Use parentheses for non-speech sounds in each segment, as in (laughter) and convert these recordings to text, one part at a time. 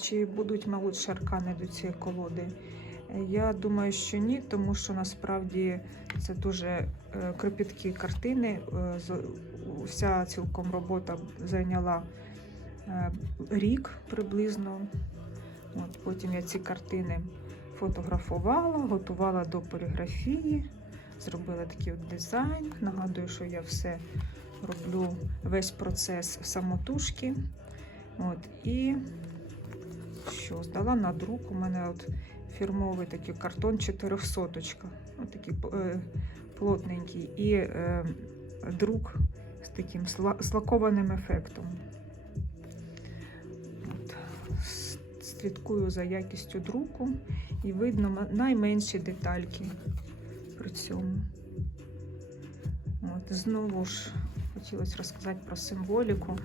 Чи будуть молодші аркани до цієї колоди? Я думаю, що ні, тому що насправді це дуже е, кропіткі картини. Е, Вся цілком робота зайняла е, рік приблизно. От, потім я ці картини фотографувала, готувала до поліграфії, зробила такий от дизайн. Нагадую, що я все роблю весь процес самотужки. От, і що, здала на друк. У мене от фірмовий такий картон 400. От такий е, плотненький. І е, друк з таким слакованим ефектом. От. Слідкую за якістю друку і видно найменші детальки при цьому. От, знову ж хотілося розказати про символіку.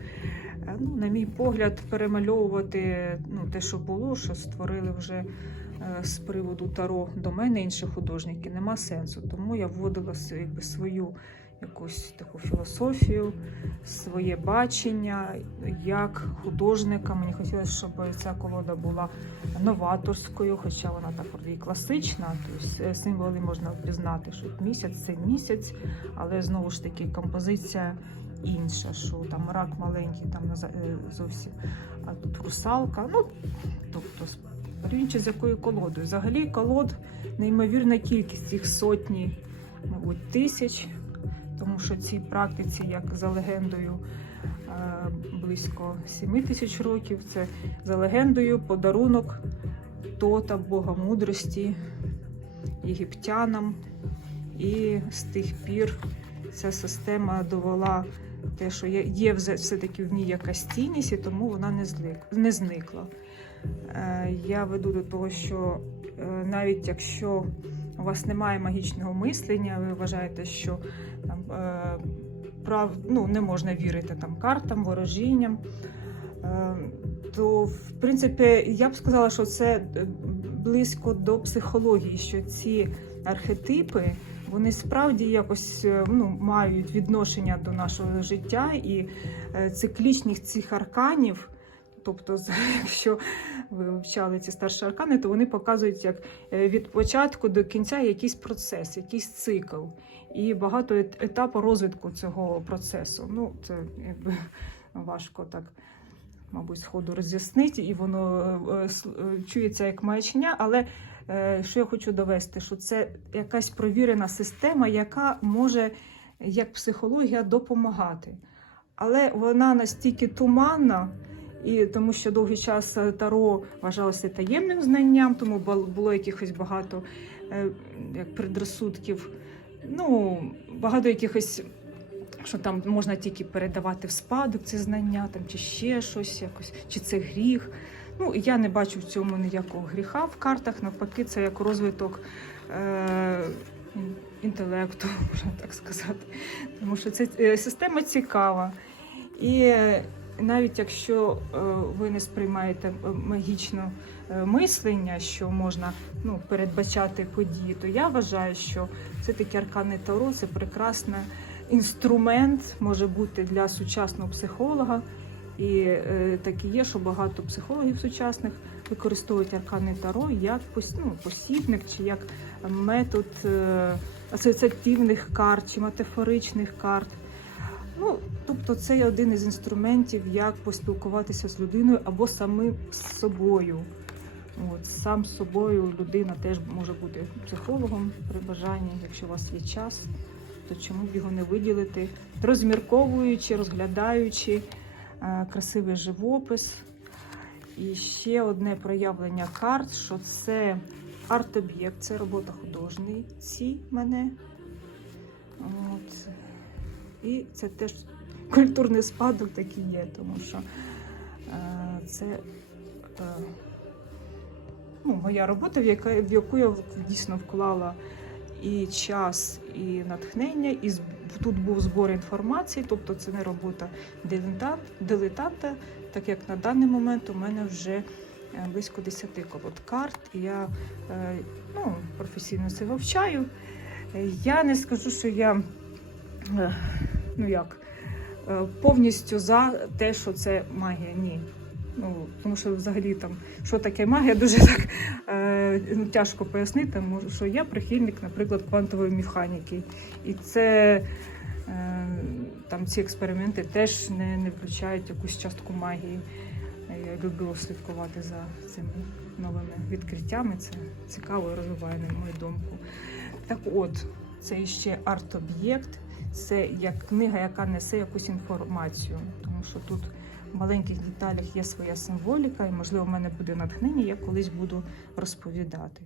Е, Ну, на мій погляд, перемальовувати ну, те, що було, що створили вже е, з приводу таро до мене інші художники, нема сенсу. Тому я вводила свою якусь таку філософію, своє бачення як художника. Мені хотілося, щоб ця колода була новаторською, хоча вона так і класична. Тобто е, символи можна впізнати, що місяць це місяць, але знову ж таки композиція інша, що там рак маленький, там е, зовсім, а тут русалка. Ну, тобто, порівнюючи з якою колодою. Взагалі колод неймовірна кількість, їх сотні, мабуть, тисяч, тому що цій практиці, як за легендою, е, близько 7 тисяч років. Це за легендою подарунок тота Бога мудрості єгиптянам. І з тих пір ця система довела те, що є, все-таки в ній якась цінність, і тому вона не, зникла. Е, я веду до того, що е, навіть якщо у вас немає магічного мислення, ви вважаєте, що там, е, прав, ну, не можна вірити там, картам, ворожінням, е, то в принципі я б сказала, що це е, близько до психології, що ці архетипи вони справді якось ну, мають відношення до нашого життя і циклічність цих арканів. Тобто, (laughs) якщо ви вивчали ці старші аркани, то вони показують як е, від початку до кінця якийсь процес, якийсь цикл і багато ет- етапу розвитку цього процесу. Ну, це якби (laughs) важко так, мабуть, сходу роз'яснити, і воно е, е, чується як маячня, але що я хочу довести, що це якась провірена система, яка може як психологія допомагати. Але вона настільки туманна, і тому що довгий час е, Таро вважалося таємним знанням, тому було якихось багато е, як предрозсудків. Ну, багато якихось, що там можна тільки передавати в спадок ці знання, там, чи ще щось, якось, чи це гріх. Ну, я не бачу в цьому ніякого гріха в картах. Навпаки, це як розвиток е- інтелекту, (laughs) можна так сказати. Тому що ця е, система цікава. І навіть якщо е, ви не сприймаєте е, магічно е, мислення, що можна ну, передбачати події, то я вважаю, що це такі аркани Таро, це прекрасний інструмент може бути для сучасного психолога. І е, так і є, що багато психологів сучасних використовують аркани Таро як ну, посібник чи як метод асоціативних карт чи метафоричних карт. Ну, тобто це є один із інструментів, як поспілкуватися з людиною або самим з собою. От, сам з собою людина теж може бути психологом при бажанні, якщо у вас є час, то чому б його не виділити, розмірковуючи, розглядаючи е, красивий живопис. І ще одне проявлення карт, що це арт-об'єкт, це робота художниці мене. От. І це теж культурний спадок такий є, тому що е, це е, ну, моя робота, в, яка, в яку я дійсно вклала і час, і натхнення, і тут був збор інформації, тобто це не робота дилетанта, так як на даний момент у мене вже е, близько 10 колод карт, і я е, ну, професійно це вивчаю. Я не скажу, що я ну як, е, повністю за те, що це магія. Ні. Ну, тому що взагалі там, що таке магія, дуже так е, ну, тяжко пояснити, тому що я прихильник, наприклад, квантової механіки. І це е, там ці експерименти теж не, не включають якусь частку магії. Е, Я люблю слідкувати за цими новими відкриттями. Це цікаво і розвиває на мою думку. Так от, це ще арт-об'єкт, це як книга, яка несе якусь інформацію, тому що тут в маленьких деталях є своя символіка, і, можливо, в мене буде натхнення, я колись буду розповідати,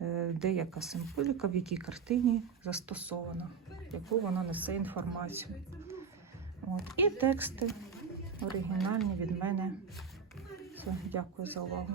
е, де яка символіка, в якій картині застосована, яку вона несе інформацію. От. І тексти оригінальні від мене. Все, дякую за увагу.